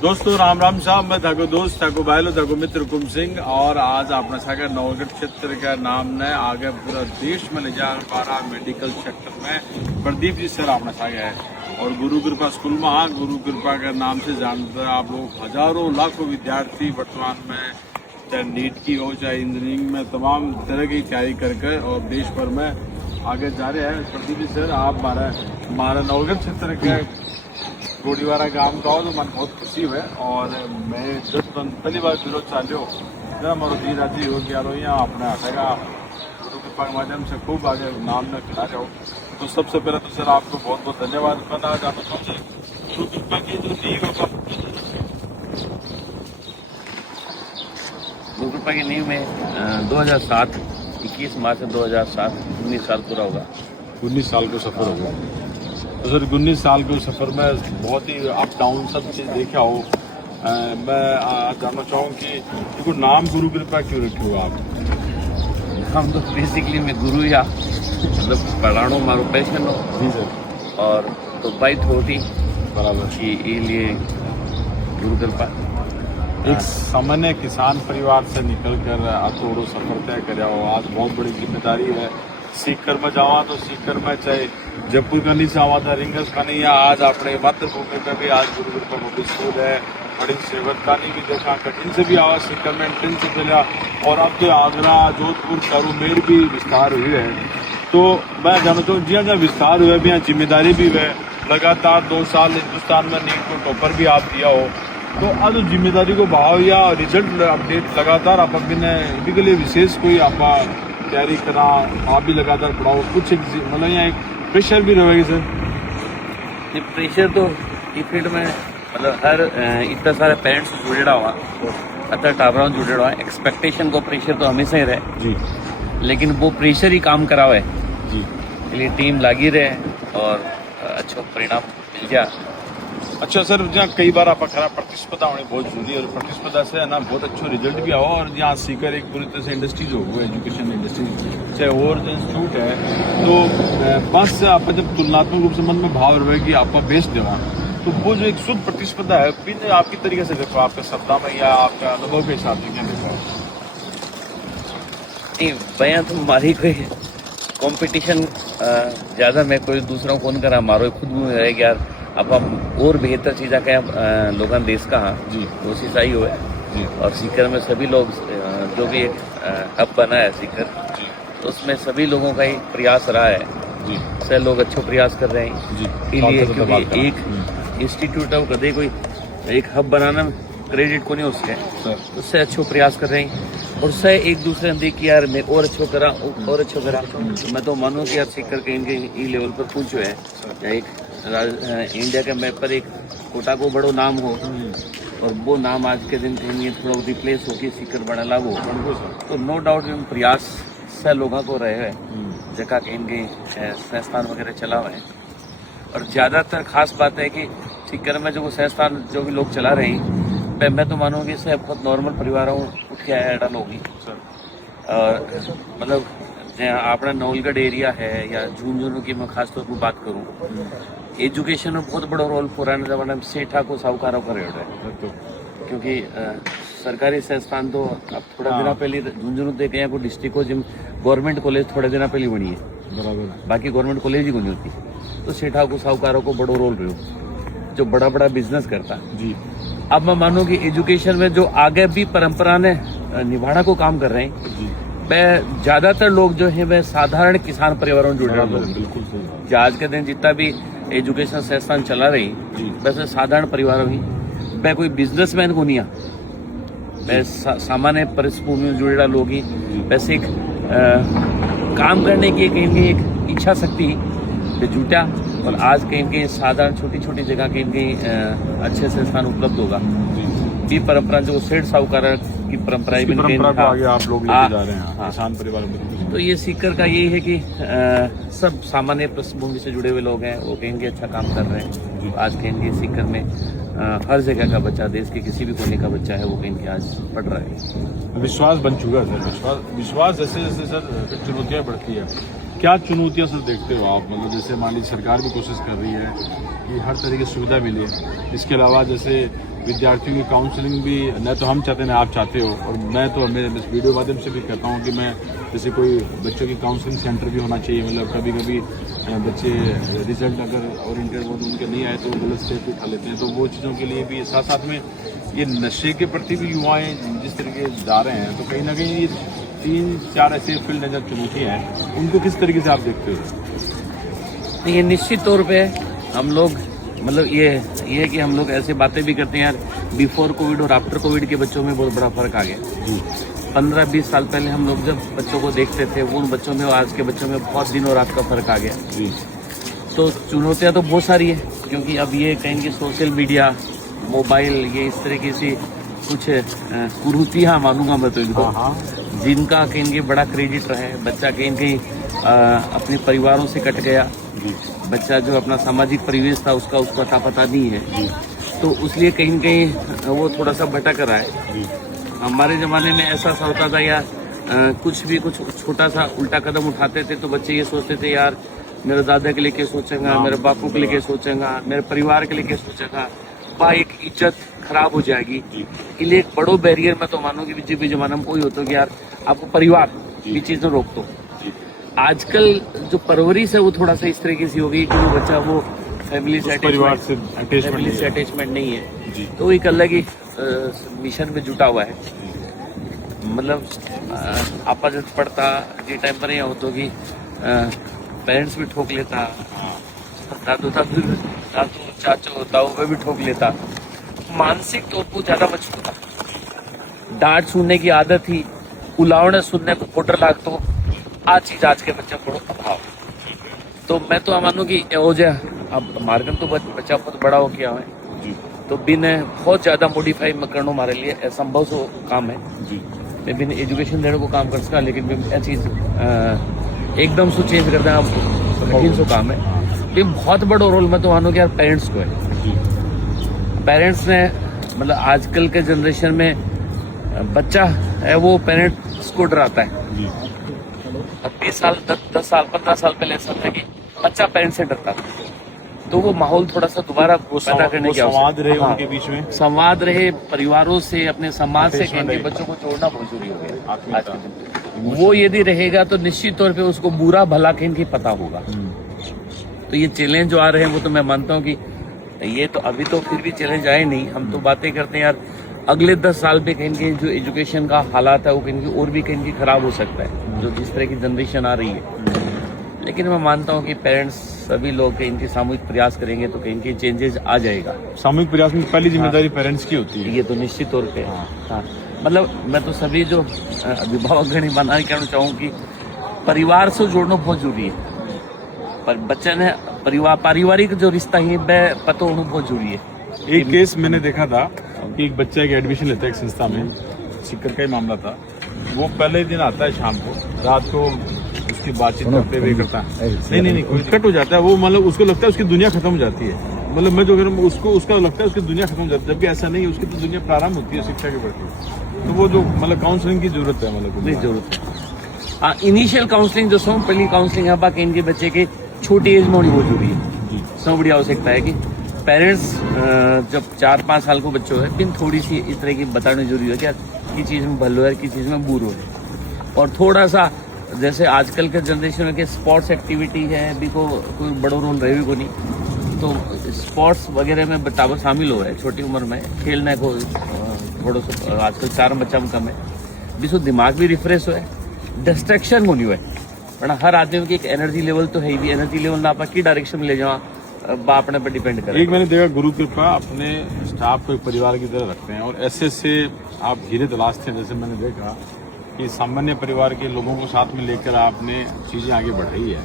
दोस्तों राम राम साहब, मैं थाको दोस्त थाको भाईलो थाको मित्र हुकुम सिंह और आज अपना सागर नवगढ़ क्षेत्र का नाम ने आगे पूरा देश में ले जा पा रहा मेडिकल सेक्टर में प्रदीप जी सर अपना सागर है। और गुरु कृपा स्कूल में हाँ गुरु कृपा के नाम से जानते हैं आप लोग। हजारों लाखों विद्यार्थी वर्तमान में चाहे नीट की हो चाहे इंजीनियरिंग में तमाम तरह की तैयारी करके और देश भर में आगे जा रहे हैं। प्रदीप जी सर आप हमारा नवगढ़ क्षेत्र के गोड़ीवारा गांव का हो तो मन बहुत खुशी हुए और मैं जब पहली बार विरोध चालू जरा मारो दी राजी हो गया यहाँ अपने हटेगा गुरु कृपा के माध्यम से खूब आगे नाम न खिला जाओ। तो सबसे पहले तो सर आपको बहुत बहुत धन्यवाद करना चाहता हूँ। गुरु कृपा की जो नींव गुरु कृपा की नींव में 2007 21 मार्च 2007 19 साल पूरा होगा। 19 साल का सफर हो गया। तो सर 19 साल के सफर में बहुत ही अप डाउन सब चीज देखा हो। मैं जानना चाहूँ कि देखो नाम गुरु कृपा क्यों रखे हो आप? हम तो बेसिकली मैं गुरु या मतलब पढ़ाणो मारो पैशन हो जी सर। और तो भाई थोड़ी बराबर कि लिए गुरु कृपा एक सामान्य किसान परिवार से निकलकर अतोड़ो सफर तय कर हो। आज बहुत बड़ी जिम्मेदारी है। सीकर में जावा तो सीकर में चाहे जयपुर का नीचे आवा था रिंगस खानी या आज अपने मातृभूमि में भी आज गुरु कृपा पब्लिक स्कूल है। बड़ी सेवक खानी भी देखा कठिन से भी आवा सीकर में ट्रेन से चला और अब तो आगरा जोधपुर कारूमेर भी विस्तार हुई है। तो मैं जानता हूँ जी जहाँ विस्तार हुआ भी यहाँ जिम्मेदारी भी हुआ। लगातार 2 साल हिंदुस्तान में नीट को टॉपर भी आप दिया हो। तो आज जिम्मेदारी को भाव या रिजल्ट अपडेट लगातार आप अभी के लिए विशेष कोई आप तैयारी करा आप भी लगातार पढ़ाओ कुछ मतलब यहाँ एक प्रेशर भी रहेगी सर? ये प्रेशर तो ई फील्ड में मतलब हर इतना सारे पेरेंट्स जुड़ेड़ा हुआ अतः टाबरा जुड़ेड़ा हुआ एक्सपेक्टेशन को प्रेशर तो हमेशा ही रहे जी, लेकिन वो प्रेशर ही काम करा हुआ है जी। इसलिए टीम लगी रहे और अच्छा परिणाम मिल जाए। अच्छा सर जहाँ कई बार आप खरा प्रतिस्पर्धा होनी बहुत जरूरी है और प्रतिस्पर्धा से है ना बहुत अच्छा रिजल्ट भी आओ और यहाँ सीकर एक पूरी तरह से इंडस्ट्रीज हो गई एजुकेशन इंडस्ट्री चाहे और जो इंस्टीट्यूट है तो बस आप जब तुलनात्मक रूप से मन में भाव रहे कि आपका बेस्ट देवा तो वो जो एक शुद्ध प्रतिस्पर्धा है फिर आपकी तरीके से देखो आपके शब्दा में या आपके अनुभव के हिसाब से क्या देखो? नहीं भैया तो हमारी कोई कंपटीशन ज्यादा मैं कोई दूसरा को कौन करा मारो खुद में रह गया अब हम और बेहतर चीज़ा क्या लोग देश का हाँ जी कोशिश आई हुआ है और सीकर में सभी लोग जो भी एक हब बना है सीकर तो उसमें सभी लोगों का ही प्रयास रहा है जी से लोग अच्छे प्रयास कर रहे हैं जी इसलिए क्योंकि एक इंस्टीट्यूट है कदे कोई एक हब बनाना में क्रेडिट को नहीं उसके उससे अच्छो प्रयास कर रहे हैं और उससे एक दूसरे ने देख यार मैं और अच्छो करा और अच्छो करा तो मैं तो मानूँ कि यार सीकर के इनके ई लेवल पर पहुंचो है या एक इंडिया के मैप पर एक कोटा को बड़ो नाम हो और वो नाम आज के दिन कहीं थोड़ा रिप्लेस हो के सीकर बड़ा लागू तो नो डाउट इन प्रयास से लोगों को रहे हैं जगह कहीं संस्थान वगैरह चला हुआ है और ज्यादातर खास बात है कि सीकर में जो संस्थान जो भी लोग चला रहे हैं मैं तो मानूंगी इससे बहुत नॉर्मल परिवारों उठ के आया लोग ही और मतलब अपना नवलगढ़ एरिया है या झुंझुनू की मैं खास तौर पर बात करूं एजुकेशन में बहुत बड़ा रोल पुराने जमाने में सेठा को साहूकारों का रेट है क्योंकि सरकारी संस्थान तो अब थोड़ा दिन पहले झुंझुनू देखे हैं कोई डिस्ट्रिक्ट को जिम गवर्नमेंट कॉलेज थोड़े दिन पहले बनी है बराबर बाकी गवर्नमेंट कॉलेज ही नहीं होती तो सेठा को साहूकारों को बड़ो रोल रहे जो बड़ा बड़ा बिजनेस करता जी। अब मैं मानूं कि एजुकेशन में जो आगे भी परंपरा ने निभाना को काम कर रहे हैं जी मैं ज्यादातर लोग जो है वह साधारण किसान परिवारों जुड़ रहे हैं बिल्कुल सही। आज के दिन जितना भी एजुकेशन संस्थान चला रही वैसे साधारण परिवारों ही मैं कोई बिजनेसमैन को नहीं मैं सामान्य परिस्थितियों में जुड़ेड़ा लोग ही वैसे एक काम करने की कहीं एक इच्छा शक्ति जुटा और आज कहीं साधारण छोटी छोटी जगह कहीं अच्छे संस्थान उपलब्ध होगा भी परंपरा जो सेठ साहूकार की परंपराएं भी आगे आप लोग लेके जा रहे हैं किसान परिवार में। तो ये सीकर का यही है कि सब सामान्य पृष्ठभूमि से जुड़े हुए लोग हैं वो कहेंगे अच्छा काम कर रहे हैं। आज कहेंगे सीकर में हर जगह का बच्चा देश के किसी भी कोने का बच्चा है वो कहेंगे आज पढ़ रहा है। विश्वास बन चुका है सर। विश्वास जैसे जैसे सर चुनौतियाँ बढ़ती है क्या चुनौतियाँ सर देखते हो आप? मतलब जैसे मान लीजिए सरकार भी कोशिश कर रही है कि हर तरह की सुविधा मिले। इसके अलावा जैसे विद्यार्थियों की काउंसलिंग भी न तो हम चाहते हैं, आप चाहते हो, और मैं तो मेरे इस वीडियो माध्यम से भी कहता हूँ कि मैं जैसे कोई बच्चों की काउंसलिंग सेंटर भी होना चाहिए। मतलब कभी कभी बच्चे रिजल्ट अगर ओरिएंटेड वो उनके नहीं आए तो गलत स्टेप उठा लेते हैं, तो वो चीज़ों के लिए भी साथ साथ में ये नशे के प्रति भी युवाएं जिस तरीके जा रहे हैं, तो कहीं ना कहीं ये 3-4 ऐसे फील्ड हैं जो चुनौतियाँ हैं, उनको किस तरीके से आप देखते हो? ये निश्चित तौर पे हम लोग मतलब ये है कि हम लोग ऐसे बातें भी करते हैं यार, बिफोर कोविड और आफ्टर कोविड के बच्चों में बहुत बड़ा फर्क आ गया। 15-20 साल पहले हम लोग जब बच्चों को देखते थे, वो उन बच्चों में और आज के बच्चों में बहुत दिन और रात का फर्क आ गया। तो चुनौतियां तो बहुत सारी है, क्योंकि अब ये कहेंगे सोशल मीडिया, मोबाइल, ये इस तरीके से कुछ कुरीतियाँ मानूंगा मैं तो इनको, जिनका कहेंगे बड़ा क्रेडिट रहा है। बच्चा कहीं कहीं अपने परिवारों से कट गया, बच्चा जो अपना सामाजिक परिवेश था उसका उसको अता पता नहीं है, तो उसलिए कहीं कहीं वो थोड़ा सा भटक रहा है। हमारे ज़माने में ऐसा सा होता था यार, कुछ छोटा सा उल्टा कदम उठाते थे तो बच्चे ये सोचते थे यार मेरे दादा के लिए क्या सोचेगा, मेरे बापू के लिए क्या सोचेगा, मेरे परिवार के लिए क्या सोचेगा, वह एक इज्जत खराब हो जाएगी। इसलिए एक बड़ो बैरियर मैं तो मानूँ कि बीजेपी जमाना में कोई होता कि यार आपको परिवार की चीज़ में रोक दो। आजकल जो परवरिश है वो थोड़ा सा इस तरीके से हो गई कि वो बच्चा वो फैमिली से अटैचमेंट नहीं है, तो एक अलग ही मिशन में जुटा हुआ है। मतलब आपा जब पढ़ता जे टाइम पर यह होता कि पेरेंट्स भी ठोक लेता, दादू चाचो ताऊ पे भी ठोक लेता, मानसिक तौर पर ज्यादा मजबूत था। डांट सुनने की आदत थी, उलावने सुनने को फोटर लाग तो आज चीज आज के बच्चे को अभाव। तो मैं तो मानू कि अब मार्गन तो बच्चा बहुत बड़ा हो गया है, तो बिन बहुत ज्यादा मॉडिफाई करना हमारे लिए असंभव सो काम है। मैं बिन एजुकेशन देने को काम कर सका, लेकिन यह चीज एकदम से चेंज कर देना कठिन सो काम है। ये बहुत बड़ा रोल मैं तो मानू कि यार पेरेंट्स को है। पेरेंट्स ने मतलब आजकल के जनरेशन में बच्चा है वो पेरेंट्स को डराता है। अब 20 साल 10 साल 15 साल पहले ऐसा था कि बच्चा पेरेंट्स से डरता था, तो वो माहौल थोड़ा सा दोबारा पैदा करने की संवाद रहे उनके बीच में, संवाद रहे परिवारों से, अपने समाज से कहेंगे बच्चों को जोड़ना बहुत जरूरी हो गया आज के। वो यदि रहेगा तो निश्चित तौर पे उसको बुरा भला कहेंगे पता होगा। तो ये चैलेंज जो आ रहे हैं वो तो मैं मानता हूँ कि ये तो अभी तो फिर भी चैलेंज आए नहीं, हम तो बातें करते हैं यार अगले 10 साल पे कहेंगे जो एजुकेशन का हालात है वो कहेंगे और भी कहेंगे खराब हो सकता है, जो जिस तरह की जनरेशन आ रही है। लेकिन मैं मानता हूँ कि पेरेंट्स सभी लोग इनके सामूहिक प्रयास करेंगे तो कहीं के चेंजेस आ जाएगा। सामूहिक प्रयास में पहली जिम्मेदारी पेरेंट्स की होती है, ये तो निश्चित तौर पे। हाँ, मतलब मैं तो सभी जो अभिभावकगण बनाने कहना चाहूँ कि परिवार से जोड़ना बहुत जरूरी है। पर बच्चे ने पारिवारिक जो रिश्ता है वह पता होना बहुत जरूरी है। एक केस मैंने देखा था कि एक बच्चा एक एडमिशन लेता है एक संस्था में, सिक्कर का ही मामला था। वो पहले दिन आता है शाम को, रात को उसकी बातचीत करते हुए करता है नहीं कोई कट हो जाता है। वो मतलब उसको लगता है उसकी दुनिया खत्म हो जाती है। मतलब मैं जो कह रहा हूँ उसको उसका लगता है उसकी दुनिया खत्म हो जाती है, जबकि ऐसा नहीं है, उसकी तो दुनिया प्रारंभ होती है शिक्षा के प्रति। तो वो जो मतलब काउंसलिंग की जरूरत है, मतलब जरूरत है। हाँ, इनिशियल काउंसलिंग जो सो पहली काउंसलिंग है बाकी इनके बच्चे के छोटी एज में होनी बहुत जरूरी है। सब बड़ी आवश्यकता है कि पेरेंट्स जब 4-5 साल को बच्चों है फिर थोड़ी सी इस तरह की बताना जरूरी है क्या किस चीज़ में भलो है किस चीज़ में बुरो है। और थोड़ा सा जैसे आजकल के जनरेशन में स्पोर्ट्स एक्टिविटी है भी को कोई बड़ा रोल रहे को नहीं, तो स्पोर्ट्स वगैरह में बच्चा शामिल हो है छोटी उम्र में खेलने को थोड़ा सा आजकल 4 बच्चा में कम है, जिसको दिमाग भी रिफ्रेश हो है, डिस्ट्रैक्शन होनी हुआ है। वरना हर आदमी की एक एनर्जी लेवल तो है ही, एनर्जी लेवल ना आप की डायरेक्शन में ले जाओ अपने पर डिपेंड करे। एक मैंने देखा गुरु कृपा अपने स्टाफ को एक परिवार की तरह रखते हैं और ऐसे आप हीरे तलाशते हैं। जैसे मैंने देखा कि सामान्य परिवार के लोगों को साथ में लेकर आपने चीजें आगे बढ़ाई है,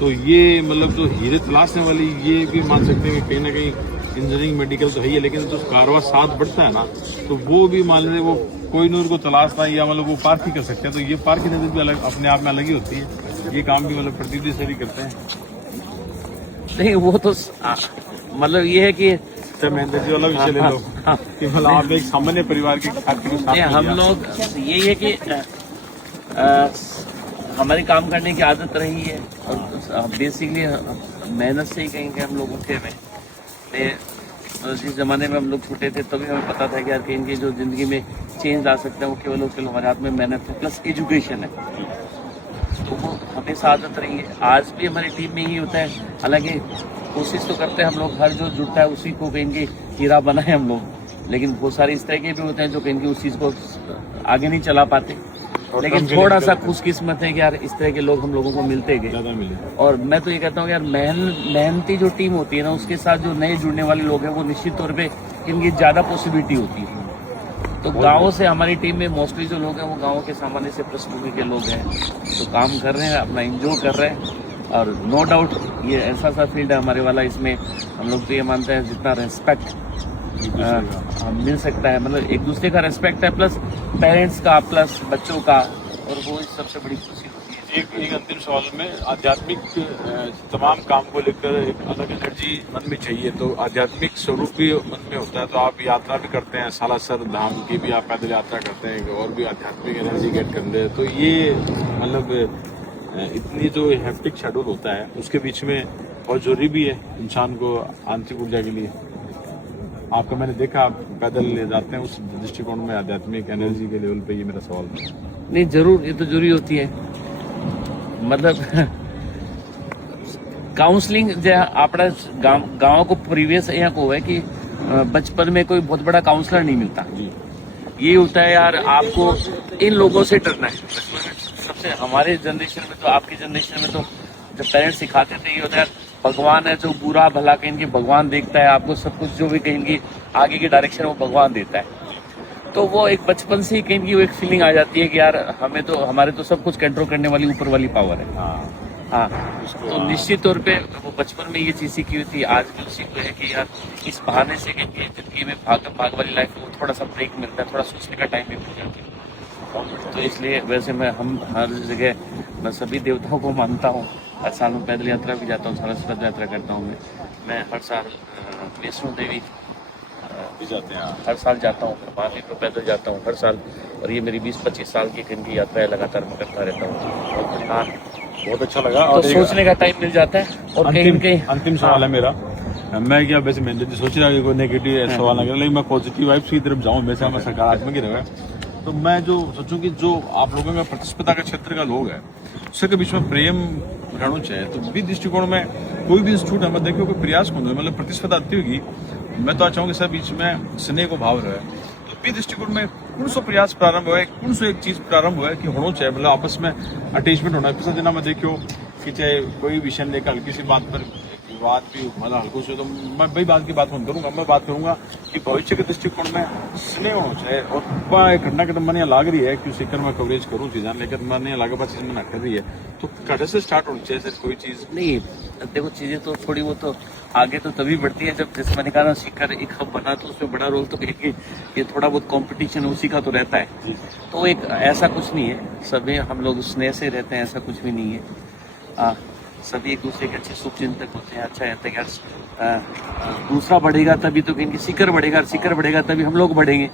तो ये मतलब जो हीरे तलाशने वाली ये भी मान सकते हैं कि कहीं ना कहीं इंजीनियरिंग मेडिकल तो है ही है, लेकिन जो कारवा साथ बढ़ता है ना तो वो भी मान लें वो कोई नूर को तलाशता है या मतलब वो पार्क ही कर सकते हैं। तो ये पार्क की नजर भी अलग अपने आप में अलग ही होती है। ये काम भी मतलब प्रतिनिधि से ही करते हैं। नहीं वो तो मतलब ये है कि महेंद्र जी वाला विषय ले लो कि मतलब आप एक सामान्य परिवार के छात्र हम लोग यही है कि हमारी काम करने की आदत रही है और बेसिकली मेहनत से ही कहेंगे हम लोग उठे हुए। जिस जमाने में हम लोग छोटे थे तभी हमें पता था कि यार कि इनकी जो जिंदगी में चेंज ला सकता है वो केवल और केवल हमारे हाथ में मेहनत है प्लस एजुकेशन है। तो वो हमेशा आदत रही है, आज भी हमारी टीम में ही होता है। हालांकि कोशिश तो करते हैं हम लोग, हर जो जुड़ता है उसी को कहेंगे हीरा बनाए हम लोग, लेकिन बहुत सारे इस तरह के भी होते हैं जो कहेंगे उस चीज़ को आगे नहीं चला पाते। लेकिन थोड़ा सा खुशकिस्मत है कि यार इस तरह के लोग हम लोगों को मिलते गए। और मैं तो ये कहता हूँ यार मेहनती जो टीम होती है ना, उसके साथ जो नए जुड़ने वाले लोग हैं वो निश्चित तौर पे इनकी ज़्यादा पॉसिबिलिटी होती है। तो गाँव से हमारी टीम में मोस्टली जो लोग हैं वो गाँव के सामान्य से पृष्ठभूमि के लोग हैं, तो काम कर रहे हैं, अपना एंजॉय कर रहे हैं। और नो डाउट ये ऐसा सा फील्ड है हमारे वाला, इसमें हम लोग तो ये मानते हैं जितना रेस्पेक्ट मिल सकता है, मतलब एक दूसरे का रेस्पेक्ट है, प्लस पेरेंट्स का, प्लस बच्चों का, और वो सबसे बड़ी खुशी होती है। एक अंतिम सवाल में, आध्यात्मिक तमाम काम को लेकर एक अलग एनर्जी मन में चाहिए, तो आध्यात्मिक स्वरूप भी मन में होता है, तो आप यात्रा भी करते हैं, सालासर धाम की भी आप पैदल यात्रा करते हैं, और भी आध्यात्मिक एनर्जी गेट कर रहे हैं, तो ये मतलब इतनी जो हेक्टिक शेड्यूल होता है उसके बीच में बहुत जरूरी भी है इंसान को आंतरिक ऊर्जा के लिए। आपका मैंने देखा आप पैदल ले जाते हैं, उस दृष्टिकोण में आध्यात्मिक एनर्जी के लेवल पे ये मेरा सवाल था। नहीं जरूर, ये तो जरूरी होती है, मतलब काउंसलिंग जो अपना गाँव को परिवेश यहाँ को है कि बचपन में कोई बहुत बड़ा काउंसलर नहीं मिलता। ये होता है यार आपको इन लोगों से डरना है। सबसे हमारे जनरेशन में तो, आपकी जनरेशन में तो जब पेरेंट्स सिखाते थे ये होता है भगवान है, जो बुरा भला कहेंगे भगवान देखता है, आपको सब कुछ जो भी कहेंगे आगे की डायरेक्शन वो भगवान देता है। तो वो एक बचपन से ही कहेंगे वो एक फीलिंग आ जाती है कि यार हमें तो, हमारे तो सब कुछ कंट्रोल करने वाली ऊपर वाली पावर है। हाँ, तो निश्चित तौर पे वो बचपन में ये चीज सीखी हुई थी, आज भी उसी को है कि यार इस बहाने से कहेंगे जिंदगी में भागम भाग वाली लाइफ में थोड़ा सा ब्रेक मिलता है, थोड़ा सोचने का टाइम भी मिल जाता है। तो इसलिए वैसे मैं हम हर जगह मैं सभी देवताओं को मानता हूँ, हर साल मैं पैदल यात्रा भी जाता हूँ, सालासर यात्रा करता हूँ। मैं हर साल वैष्णो देवी जाते हैं, हर साल जाता हूँ, महादेव को पैदल जाता हूँ हर साल, और ये मेरी 20-25 साल की कहीं की यात्रा है, लगातार मैं करता रहता हूँ। हाँ, बहुत अच्छा लगा। तो और सोचने का टाइम मिल जाता है। और कहीं कहीं अंतिम सवाल है मेरा, मैं क्या वैसे मैंने सोच रहा कि कोई नेगेटिव सवाल ना करें, लेकिन मैं पॉजिटिव वाइब्स की तरफ जाऊँ, वैसे मैं सकारात्मक ही रहा। तो मैं जो सोचूं कि जो आप लोगों का प्रतिस्पर्धा के क्षेत्र का लोग है उससे के बीच में प्रेम रहना चाहिए, तो भी दृष्टिकोण में कोई भी इंस्टीट्यूट हमें देखिए कोई प्रयास कौन मतलब प्रतिस्पर्धा आती होगी, मैं तो चाहूँगी सब बीच में स्नेह को भाव रहे, तो भी दृष्टिकोण में कौन सा प्रयास प्रारंभ हुआ है, कौन सा एक चीज प्रारंभ हुआ है कि होना चाहिए, मतलब आपस में अटैचमेंट होना है। पिछले दिन में देखियो कि चाहे कोई विषय लेकर हल्की सी बात पर विवाद भी मतलब हल्को से, तो मैं वही बात की बात करूंगा, मैं बात करूंगा कि भविष्य के दृष्टिकोण में स्नेह होना चाहिए। और घटना के मन लाग रही है कि सीकर में कवरेज करूँ चीज़ें, लेकिन मन लागे बात चीज़ में कर रही है, तो कटे से स्टार्ट होनी चाहिए सर कोई चीज़ नहीं। देखो चीजें तो थोड़ी वो तो आगे तो तभी बढ़ती है जब, जैसे मैंने कहा ना, सीकर एक हब बना तो उसमें बड़ा रोल तो कहेंगे ये थोड़ा बहुत कंपटीशन उसी का तो रहता है। तो एक ऐसा कुछ नहीं है, सभी हम लोग स्नेह से रहते हैं, ऐसा कुछ भी नहीं है। सभी एक दूसरे के अच्छे शुभ चिंतक होते हैं, अच्छा रहता है यार दूसरा बढ़ेगा तभी तो कहेंगे सीकर बढ़ेगा, सीकर बढ़ेगा तभी हम लोग बढ़ेंगे।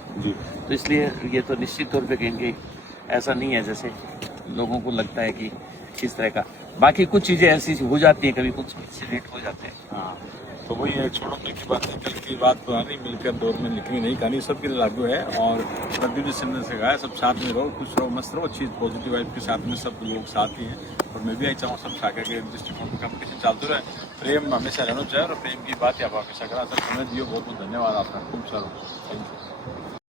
तो इसलिए ये तो निश्चित तौर पे कहेंगे ऐसा नहीं है जैसे लोगों को लगता है कि किस तरह का। बाकी कुछ चीजें ऐसी हो जाती है, कभी कुछ इंसिडेंट हो जाते हैं। हाँ, तो वही है, छोड़ो कल की बात है, कल की बात पुरानी, मिलकर दौर में लिखनी नहीं कहानी, सबके लिए लागू है। और प्रदीप सिंह ने सिखाया सब साथ में रहो, खुश रहो, मस्त रहो, अच्छी पॉजिटिव वाइब के साथ में सब लोग साथ ही हैं। और मैं भी आई चाहूँ सब शाखा के दृष्टिकोण में कंपटीशन चलते रहे, प्रेम हमेशा रहना चाहिए, और प्रेम की बात आप हमेशा करा। सर समय दियो, बहुत बहुत धन्यवाद आपका, खूब सारा थैंक यू।